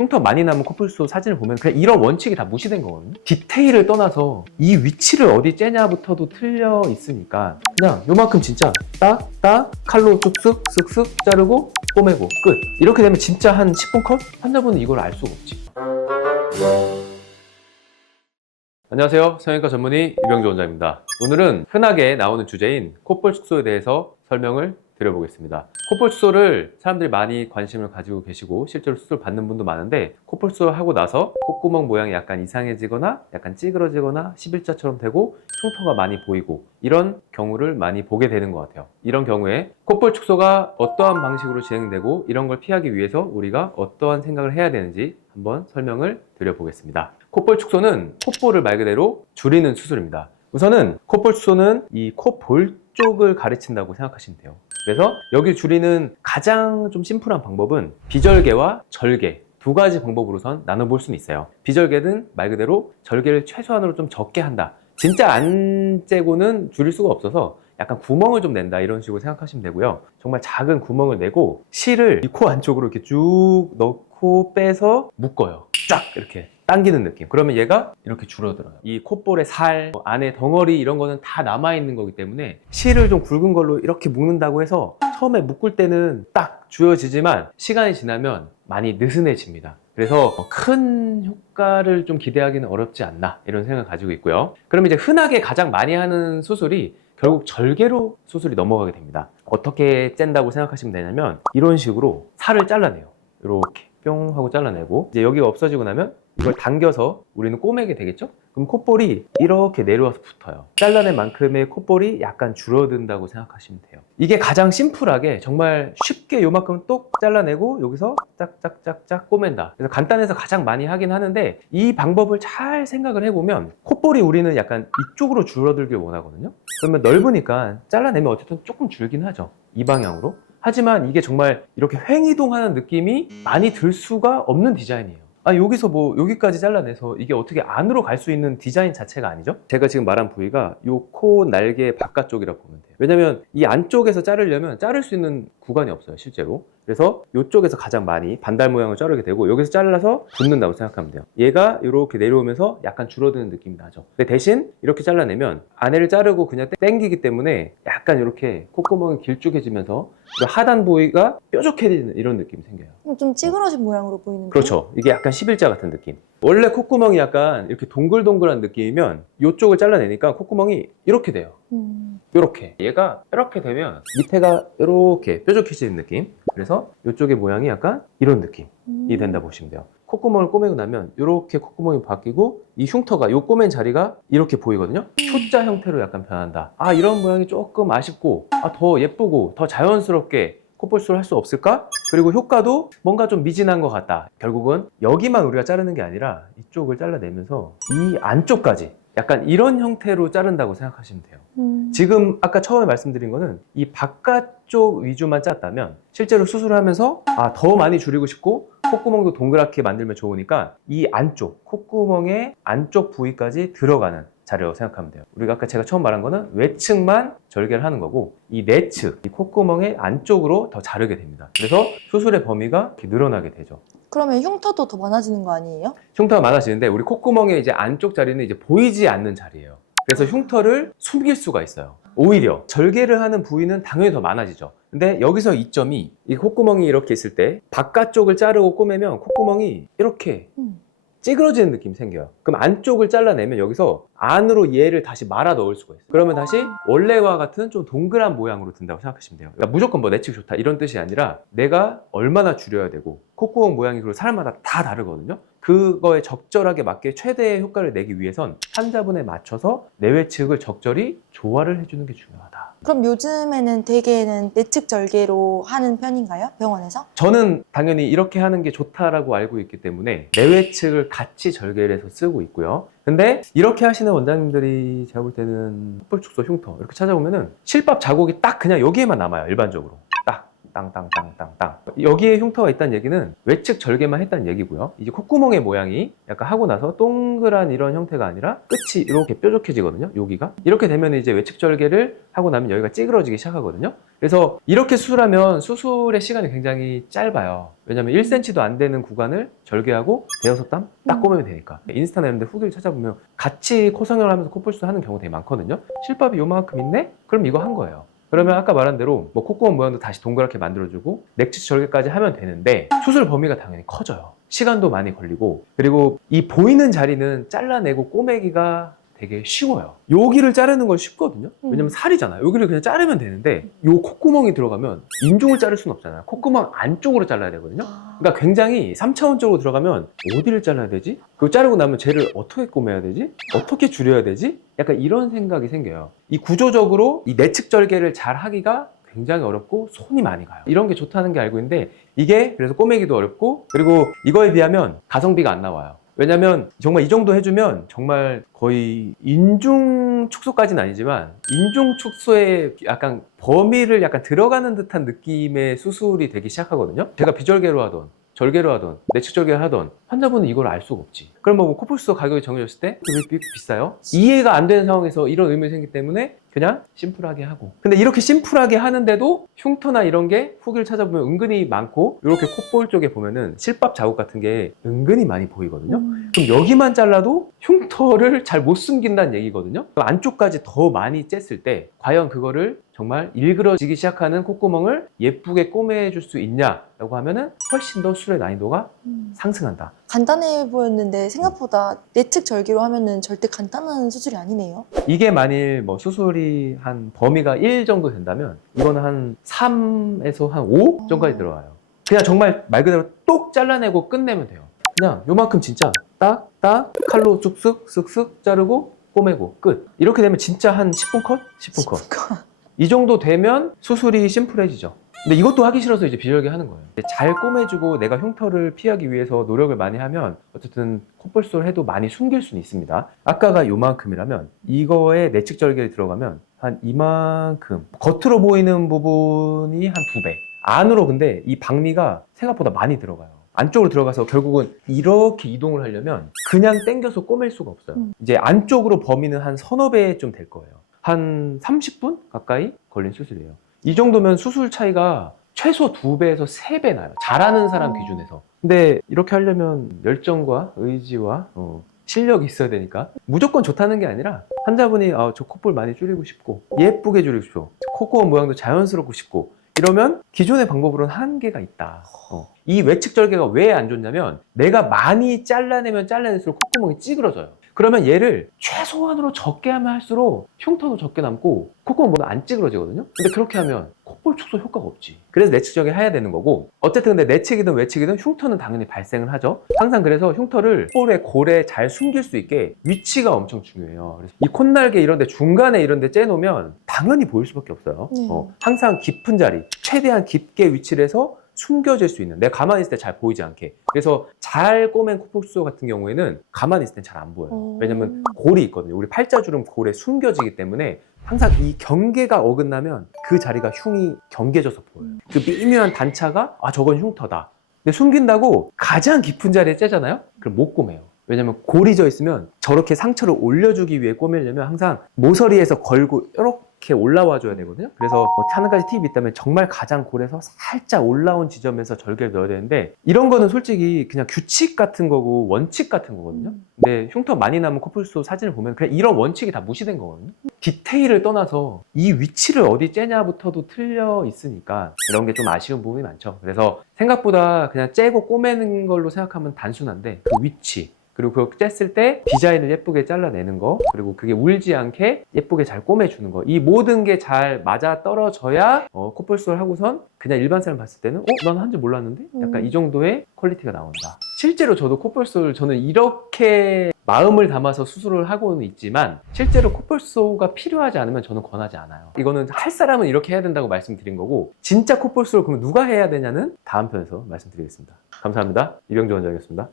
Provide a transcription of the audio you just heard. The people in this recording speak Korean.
흉터 많이 남은 코뿔소 사진을 보면 그냥 이런 원칙이 다 무시된 거거든요. 디테일을 떠나서 이 위치를 어디 째냐부터도 틀려 있으니까 그냥 요만큼 진짜 딱 칼로 쑥쑥 쓱쓱 자르고 꼬매고 끝. 이렇게 되면 진짜 한 10분 컷? 환자분은 이걸 알 수가 없지. 안녕하세요. 성형외과 전문의 이병조 원장입니다. 오늘은 흔하게 나오는 주제인 콧볼 축소에 대해서 설명을 드려보겠습니다. 콧볼 축소를 사람들이 많이 관심을 가지고 계시고 실제로 수술 받는 분도 많은데, 콧볼 축소를 하고 나서 콧구멍 모양이 약간 이상해지거나 약간 찌그러지거나 11자처럼 되고 흉터가 많이 보이고 이런 경우를 많이 보게 되는 것 같아요. 이런 경우에 콧볼 축소가 어떠한 방식으로 진행되고 이런 걸 피하기 위해서 우리가 어떠한 생각을 해야 되는지 한번 설명을 드려보겠습니다. 콧볼 축소는 콧볼을 말 그대로 줄이는 수술입니다. 우선은 콧볼 축소는 이 콧볼 쪽을 가르친다고 생각하시면 돼요. 그래서 여기 줄이는 가장 좀 심플한 방법은 비절개와 절개 두 가지 방법으로선 나눠볼 수는 있어요. 비절개는 말 그대로 절개를 최소한으로 좀 적게 한다. 진짜 안 째고는 줄일 수가 없어서 약간 구멍을 좀 낸다, 이런 식으로 생각하시면 되고요. 정말 작은 구멍을 내고 실을 이 코 안쪽으로 이렇게 쭉 넣고 빼서 묶어요. 쫙 이렇게 당기는 느낌. 그러면 얘가 이렇게 줄어들어요. 이 콧볼의 살, 안에 덩어리 이런 거는 다 남아있는 거기 때문에 실을 좀 굵은 걸로 이렇게 묶는다고 해서 처음에 묶을 때는 딱 줄여지지만 시간이 지나면 많이 느슨해집니다. 그래서 큰 효과를 좀 기대하기는 어렵지 않나, 이런 생각을 가지고 있고요. 그럼 이제 흔하게 가장 많이 하는 수술이 결국 절개로 수술이 넘어가게 됩니다. 어떻게 짠다고 생각하시면 되냐면 이런 식으로 살을 잘라내요. 이렇게 뿅 하고 잘라내고 이제 여기가 없어지고 나면 이걸 당겨서 우리는 꼬매게 되겠죠? 그럼 콧볼이 이렇게 내려와서 붙어요. 잘라낸 만큼의 콧볼이 약간 줄어든다고 생각하시면 돼요. 이게 가장 심플하게 정말 쉽게 요만큼 똑 잘라내고 여기서 짝짝짝짝 꼬맨다. 그래서 간단해서 가장 많이 하긴 하는데, 이 방법을 잘 생각을 해보면 콧볼이 우리는 약간 이쪽으로 줄어들길 원하거든요. 그러면 넓으니까 잘라내면 어쨌든 조금 줄긴 하죠. 이 방향으로. 하지만 이게 정말 이렇게 횡이동하는 느낌이 많이 들 수가 없는 디자인이에요. 여기서 뭐 여기까지 잘라내서 이게 어떻게 안으로 갈 수 있는 디자인 자체가 아니죠? 제가 지금 말한 부위가 요 코 날개 바깥쪽이라고 보면 돼요. 왜냐면 이 안쪽에서 자르려면 자를 수 있는 구간이 없어요, 실제로. 그래서 이쪽에서 가장 많이 반달 모양을 자르게 되고 여기서 잘라서 붙는다고 생각하면 돼요. 얘가 이렇게 내려오면서 약간 줄어드는 느낌이 나죠. 근데 대신 이렇게 잘라내면 안에를 자르고 그냥 당기기 때문에 약간 이렇게 콧구멍이 길쭉해지면서 하단 부위가 뾰족해지는 이런 느낌이 생겨요. 좀 찌그러진 모양으로 보이는. 그렇죠. 이게 약간 11자 같은 느낌. 원래 콧구멍이 약간 이렇게 동글동글한 느낌이면 이쪽을 잘라내니까 콧구멍이 이렇게 돼요. 이렇게. 얘가 이렇게 되면 밑에가 이렇게 뾰족해지는 느낌. 그래서 이쪽의 모양이 약간 이런 느낌이 된다 보시면 돼요. 콧구멍을 꼬매고 나면 이렇게 콧구멍이 바뀌고 이 흉터가, 요 꼬맨 자리가 이렇게 보이거든요. 초자 형태로 약간 변한다. 이런 모양이 조금 아쉽고 더 예쁘고 더 자연스럽게 콧볼 수술을 할 수 없을까? 그리고 효과도 뭔가 좀 미진한 것 같다. 결국은 여기만 우리가 자르는 게 아니라 이쪽을 잘라내면서 이 안쪽까지 약간 이런 형태로 자른다고 생각하시면 돼요. 지금 아까 처음에 말씀드린 거는 이 바깥쪽 위주만 짰다면 실제로 수술을 하면서 더 많이 줄이고 싶고 콧구멍도 동그랗게 만들면 좋으니까 이 안쪽, 콧구멍의 안쪽 부위까지 들어가는 자리라고 생각하면 돼요. 우리가 아까 제가 처음 말한 거는 외측만 절개를 하는 거고 이 내측, 이 콧구멍의 안쪽으로 더 자르게 됩니다. 그래서 수술의 범위가 이렇게 늘어나게 되죠. 그러면 흉터도 더 많아지는 거 아니에요? 흉터가 많아지는데 우리 콧구멍의 이제 안쪽 자리는 이제 보이지 않는 자리예요. 그래서 흉터를 숨길 수가 있어요. 오히려 절개를 하는 부위는 당연히 더 많아지죠. 근데 여기서 이점이, 이 콧구멍이 이렇게 있을 때 바깥쪽을 자르고 꼬매면 콧구멍이 이렇게 찌그러지는 느낌이 생겨요. 그럼 안쪽을 잘라내면 여기서 안으로 얘를 다시 말아 넣을 수가 있어요. 그러면 다시 원래와 같은 좀 동그란 모양으로 든다고 생각하시면 돼요. 그러니까 무조건 뭐 내측이 좋다 이런 뜻이 아니라 내가 얼마나 줄여야 되고, 콧구멍 모양이 그리고 사람마다 다 다르거든요. 그거에 적절하게 맞게 최대의 효과를 내기 위해선 환자분에 맞춰서 내외측을 적절히 조화를 해주는 게 중요하다. 그럼 요즘에는 대개는 내측 절개로 하는 편인가요? 병원에서? 저는 당연히 이렇게 하는 게 좋다라고 알고 있기 때문에 내외측을 같이 절개를 해서 쓰고 있고요. 근데 이렇게 하시는 원장님들이 제가 볼 때는 콧볼 축소 흉터 이렇게 찾아보면은 실밥 자국이 딱 그냥 여기에만 남아요. 일반적으로 땅땅땅땅땅. 여기에 흉터가 있다는 얘기는 외측 절개만 했다는 얘기고요. 이제 콧구멍의 모양이 약간 하고 나서 동그란 이런 형태가 아니라 끝이 이렇게 뾰족해지거든요. 여기가. 이렇게 되면 이제 외측 절개를 하고 나면 여기가 찌그러지기 시작하거든요. 그래서 이렇게 수술하면 수술의 시간이 굉장히 짧아요. 왜냐면 1cm도 안 되는 구간을 절개하고 대여섯 땀 딱 꼬매면 되니까. 인스타나 이런 데 후기를 찾아보면 같이 코성형을 하면서 코뿔소 하는 경우 되게 많거든요. 실밥이 요만큼 있네? 그럼 이거 한 거예요. 그러면 아까 말한 대로 뭐 콧구멍 모양도 다시 동그랗게 만들어주고 넥츠 절개까지 하면 되는데 수술 범위가 당연히 커져요. 시간도 많이 걸리고 그리고 이 보이는 자리는 잘라내고 꼬매기가 되게 쉬워요. 여기를 자르는 건 쉽거든요. 왜냐면 살이잖아요. 여기를 그냥 자르면 되는데 요 콧구멍이 들어가면 인중을 자를 수는 없잖아요. 콧구멍 안쪽으로 잘라야 되거든요. 그러니까 굉장히 3차원적으로 들어가면 어디를 잘라야 되지? 그리고 자르고 나면 쟤를 어떻게 꼬매야 되지? 어떻게 줄여야 되지? 약간 이런 생각이 생겨요. 이 구조적으로 이 내측 절개를 잘 하기가 굉장히 어렵고 손이 많이 가요. 이런 게 좋다는 게 알고 있는데 이게 그래서 꼬매기도 어렵고 그리고 이거에 비하면 가성비가 안 나와요. 왜냐면 정말 이 정도 해주면 정말 거의 인중 축소까지는 아니지만 인중 축소의 약간 범위를 약간 들어가는 듯한 느낌의 수술이 되기 시작하거든요. 제가 비절개로 하던 절개로 하던 내측 절개를 하던 환자분은 이걸 알 수가 없지. 그럼 뭐 코뿔소 가격이 정해졌을 때 왜 비싸요? 이해가 안 되는 상황에서 이런 의문이 생기기 때문에 그냥 심플하게 하고. 근데 이렇게 심플하게 하는데도 흉터나 이런 게 후기를 찾아보면 은근히 많고 이렇게 콧볼 쪽에 보면은 실밥 자국 같은 게 은근히 많이 보이거든요. 그럼 여기만 잘라도 흉터를 잘 못 숨긴다는 얘기거든요. 안쪽까지 더 많이 쬐을 때 과연 그거를 정말 일그러지기 시작하는 콧구멍을 예쁘게 꼬매줄 수 있냐라고 하면은 훨씬 더 수술의 난이도가 상승한다. 간단해 보였는데 생각보다 내측 절개로 하면은 절대 간단한 수술이 아니네요. 이게 만일 뭐 수술이 한 범위가 1 정도 된다면 이거는 한 3에서 한 5 정도까지 들어가요. 그냥 정말 말 그대로 똑 잘라내고 끝내면 돼요. 그냥 요만큼 진짜 딱 칼로 쓱쓱 자르고 꼬매고 끝. 이렇게 되면 진짜 한 10분 컷? 10분 컷. 이 정도 되면 수술이 심플해지죠. 근데 이것도 하기 싫어서 이제 비절개 하는 거예요. 잘 꼬매주고 내가 흉터를 피하기 위해서 노력을 많이 하면 어쨌든 콧볼수를 해도 많이 숨길 수는 있습니다. 아까가 요만큼이라면 이거에 내측 절개를 들어가면 한 이만큼 겉으로 보이는 부분이 한 2배 안으로 근데 이 박리가 생각보다 많이 들어가요. 안쪽으로 들어가서 결국은 이렇게 이동을 하려면 그냥 당겨서 꼬맬 수가 없어요. 이제 안쪽으로 범위는 한 서너 배 좀 될 거예요. 한 30분 가까이 걸린 수술이에요. 이 정도면 수술 차이가 최소 2배에서 3배 나요. 잘하는 사람 기준에서. 근데 이렇게 하려면 열정과 의지와 실력이 있어야 되니까 무조건 좋다는 게 아니라 환자분이 저 콧볼 많이 줄이고 싶고 예쁘게 줄이고 싶고 콧구멍 모양도 자연스럽고 싶고 이러면 기존의 방법으로는 한계가 있다. 이 외측 절개가 왜 안 좋냐면 내가 많이 잘라내면 잘라낼수록 콧구멍이 찌그러져요. 그러면 얘를 최소한으로 적게 하면 할수록 흉터도 적게 남고 콧구멍보다 안 찌그러지거든요. 근데 그렇게 하면 콧볼 축소 효과가 없지. 그래서 내측 절개 해야 되는 거고 어쨌든 근데 내측이든 외측이든 흉터는 당연히 발생을 하죠. 항상 그래서 흉터를 콧볼에 골에 잘 숨길 수 있게 위치가 엄청 중요해요. 그래서 이 콧날개 이런 데 중간에 이런 데 째놓으면 당연히 보일 수밖에 없어요. 항상 깊은 자리, 최대한 깊게 위치를 해서 숨겨질 수 있는, 내가 가만히 있을 때 잘 보이지 않게. 그래서 잘 꼬맨 코뿔소 같은 경우에는 가만히 있을 땐 잘 안 보여요. 왜냐면 골이 있거든요. 우리 팔자주름 골에 숨겨지기 때문에 항상 이 경계가 어긋나면 그 자리가 흉이 경계져서 보여요. 그 미묘한 단차가 저건 흉터다. 근데 숨긴다고 가장 깊은 자리에 째잖아요? 그럼 못 꼬매요. 왜냐면 골이 져 있으면 저렇게 상처를 올려주기 위해 꼬매려면 항상 모서리에서 걸고 이렇게 올라와 줘야 되거든요. 그래서 한 가지 팁이 있다면 정말 가장 골에서 살짝 올라온 지점에서 절개를 넣어야 되는데 이런 거는 솔직히 그냥 규칙 같은 거고 원칙 같은 거거든요. 근데 흉터 많이 남은 코뿔소 사진을 보면 그냥 이런 원칙이 다 무시된 거거든요. 디테일을 떠나서 이 위치를 어디 째냐부터도 틀려 있으니까 이런 게 좀 아쉬운 부분이 많죠. 그래서 생각보다 그냥 째고 꼬매는 걸로 생각하면 단순한데 그 위치 그리고 그거 쬐을 때 디자인을 예쁘게 잘라내는 거 그리고 그게 울지 않게 예쁘게 잘 꼬매주는 거 이 모든 게 잘 맞아 떨어져야 코뿔소를 하고선 그냥 일반 사람 봤을 때는 난 한 줄 몰랐는데? 약간 이 정도의 퀄리티가 나온다. 실제로 저도 코뿔소를 저는 이렇게 마음을 담아서 수술을 하고는 있지만 실제로 코뿔소가 필요하지 않으면 저는 권하지 않아요. 이거는 할 사람은 이렇게 해야 된다고 말씀드린 거고 진짜 코뿔소를 그러면 누가 해야 되냐는 다음 편에서 말씀드리겠습니다. 감사합니다. 이병조 원장이었습니다.